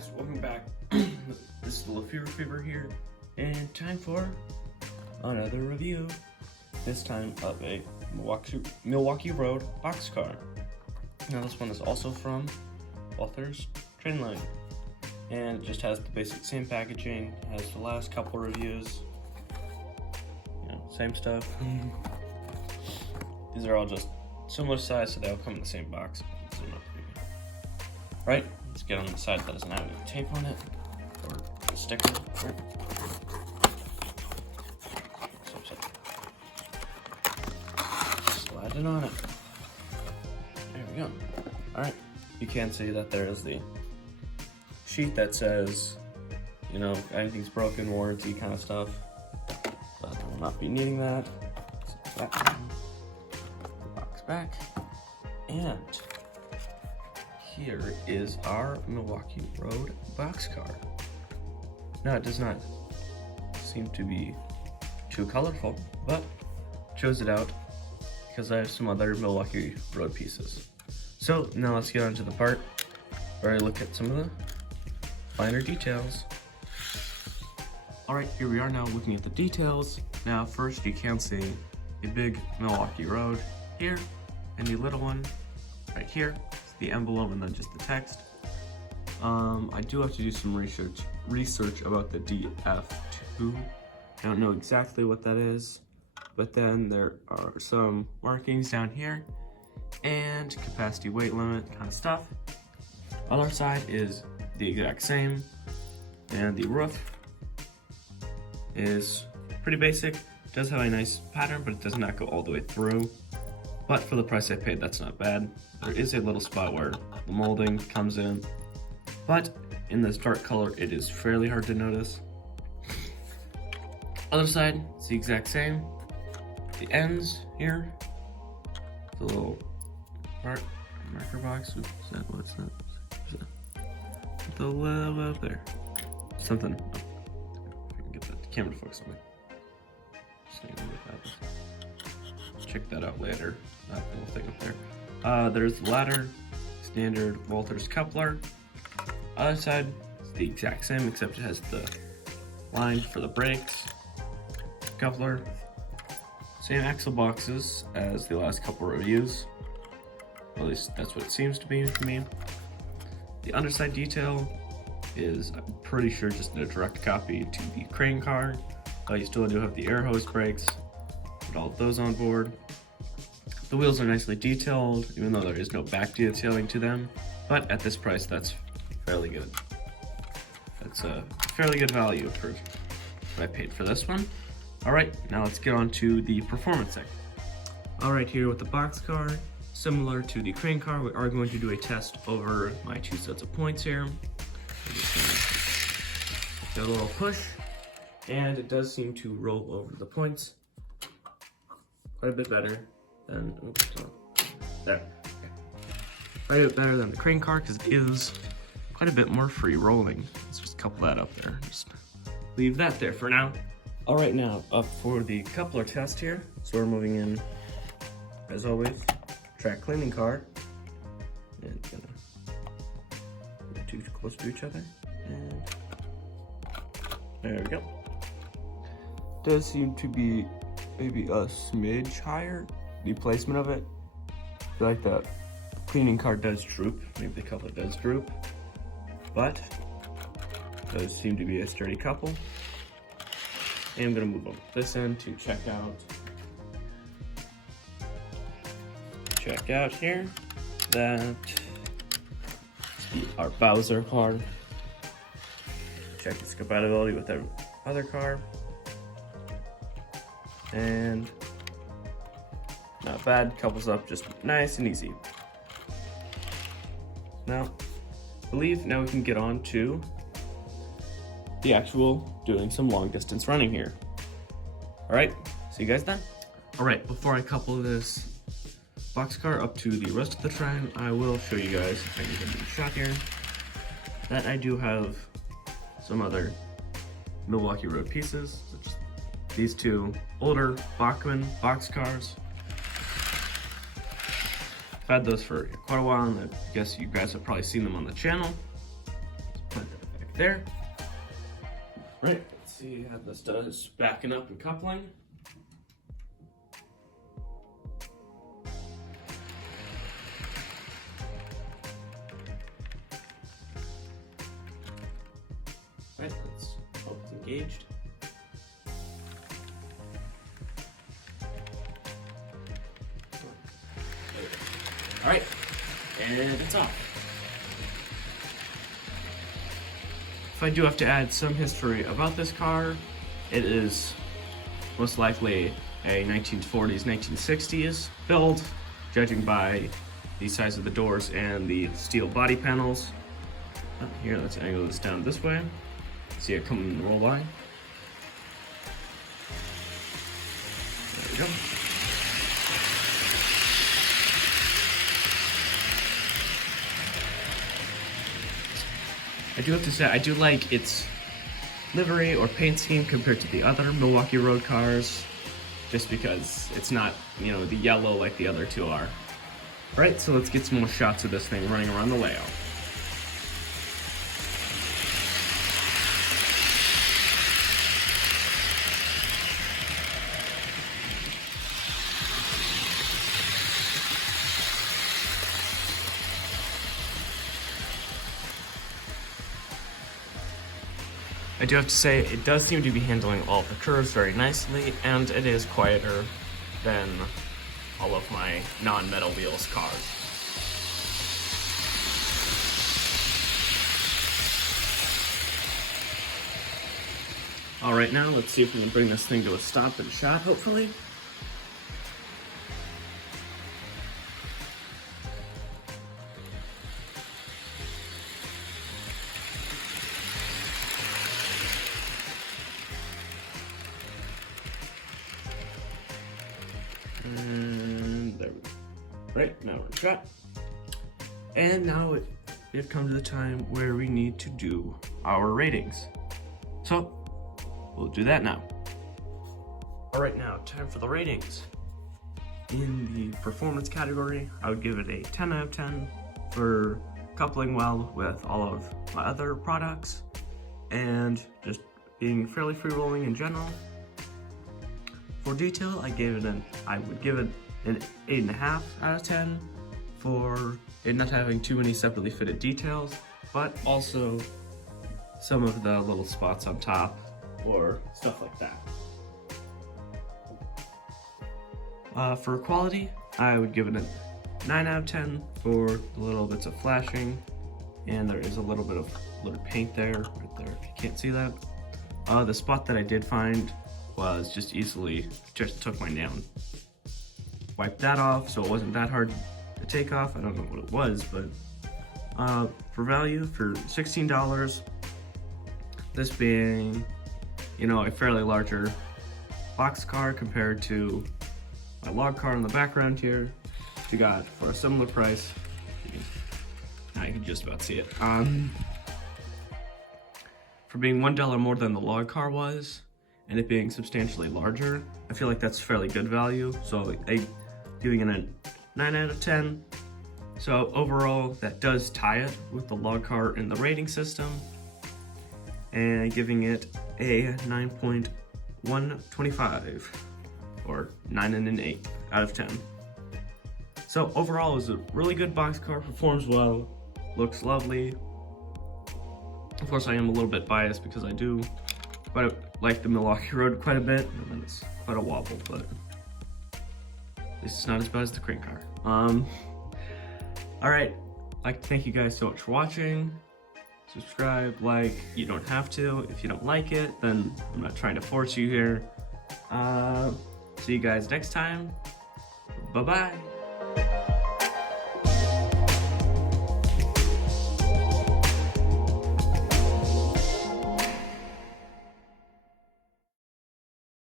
guys, welcome back. This is the Lefevre Fever here, and time for another review. This time of a Milwaukee Road boxcar. Now this one is also from Walthers Trainline, and it just has the basic same packaging as the last couple reviews. You know, same stuff. These are all just similar size, so they all come in the same box. So not big. Right, let's get on the side that doesn't have any tape on it, or a sticker. Slide it on it. There we go. Alright, you can see that there is the sheet that says, you know, anything's broken, warranty kind of stuff. But I will not be needing that. So back, the box back, and here is our Milwaukee Road boxcar. Now it does not seem to be too colorful, but chose it out because I have some other Milwaukee Road pieces. So now let's get on to the part where I look at some of the finer details. Alright, here we are now looking at the details. Now first you can see a big Milwaukee Road here, and a little one right here. The emblem and then just the text. I do have to do some research about the DF2. I don't know exactly what that is, but then there are some markings down here and capacity weight limit kind of stuff. Other side is the exact same, and the roof is pretty basic. It does have a nice pattern, but it does not go all the way through. But for the price I paid, that's not bad. There is a little spot where the molding comes in, but in this dark color, it is fairly hard to notice. Other side, it's the exact same. The ends here, the little part, marker box. Oops, is that what's that? The little up there. Something. Oh, if I can get the camera to focus on me. Check that out later. That little thing up there. There's the ladder, standard Walthers coupler. Other side, it's the exact same, except it has the line for the brakes. Coupler. Same axle boxes as the last couple reviews. Or at least that's what it seems to be to me. The underside detail is, I'm pretty sure, just a direct copy to the crane car. You still do have the air hose brakes. Put all of those on board. The wheels are nicely detailed, even though there is no back detailing to them. But at this price, that's fairly good. That's a fairly good value for what I paid for this one. All right, now let's get on to the performance section. All right, here with the boxcar, similar to the crane car, we are going to do a test over my two sets of points here. Got a little push, and it does seem to roll over the points quite a bit better than, oops, there. Okay. Quite a bit better than the crane car because it is quite a bit more free rolling. Let's just couple that up there. Just leave that there for now. All right, now up for the coupler test here. So we're moving in, as always, track cleaning car. And gonna get too close to each other. And there we go. Does seem to be maybe a smidge higher, the placement of it. I feel like the cleaning car does droop, maybe the coupler does droop, but those seem to be a sturdy couple. And I'm gonna move over this end to check out here that our Bowser car. Check its compatibility with the other car. And not bad, couples up just nice and easy. Now, I believe now we can get on to the actual doing some long distance running here. All right, see you guys then. All right, before I couple this boxcar up to the rest of the train, I will show you guys, if I can get a shot here, that I do have some other Milwaukee Road pieces, such as these two older Bachmann boxcars. I've had those for quite a while, and I guess you guys have probably seen them on the channel. Put back there. Right, let's see how this does backing up and coupling. Right, let's hope it's engaged. Alright, and it's off. If I do have to add some history about this car, it is most likely a 1940s, 1960s build, judging by the size of the doors and the steel body panels. Here, let's angle this down this way. See it coming and roll by. There we go. I do have to say, I do like its livery or paint scheme compared to the other Milwaukee Road cars, just because it's not, you know, the yellow like the other two are. Right, so let's get some more shots of this thing running around the layout. I do have to say, it does seem to be handling all the curves very nicely, and it is quieter than all of my non-metal wheels cars. All right, now let's see if we can bring this thing to a stop and shot, hopefully. And there we go. Right, now we're in shot. And now we've come to the time where we need to do our ratings. So, we'll do that now. All right, now time for the ratings. In the performance category, I would give it a 10 out of 10 for coupling well with all of my other products and just being fairly free-rolling in general. For detail, I would give it an 8.5 out of 10 for it not having too many separately fitted details, but also some of the little spots on top or stuff like that. For quality, I would give it a 9 out of 10 for the little bits of flashing, and there is a little bit of little paint there, right there, if you can't see that. The spot that I did find was just took my nail and wiped that off, so it wasn't that hard to take off. I don't know what it was, but for value, for $16, this being, you know, a fairly larger boxcar compared to my log car in the background here, you got for a similar price. Now you can just about see it. For being $1 more than the log car was, and it being substantially larger, I feel like that's fairly good value. So I'm giving it a 9 out of 10. So overall, that does tie it with the log car in the rating system, and giving it a 9.125, or 9 and an 8 out of 10. So overall, it's a really good boxcar, performs well, looks lovely. Of course, I am a little bit biased because I do like the Milwaukee Road quite a bit, and then it's quite a wobble, but at least it's not as bad as the crane car. Alright, I'd like to thank you guys so much for watching. Subscribe, like, you don't have to. If you don't like it, then I'm not trying to force you here. See you guys next time. Bye-bye.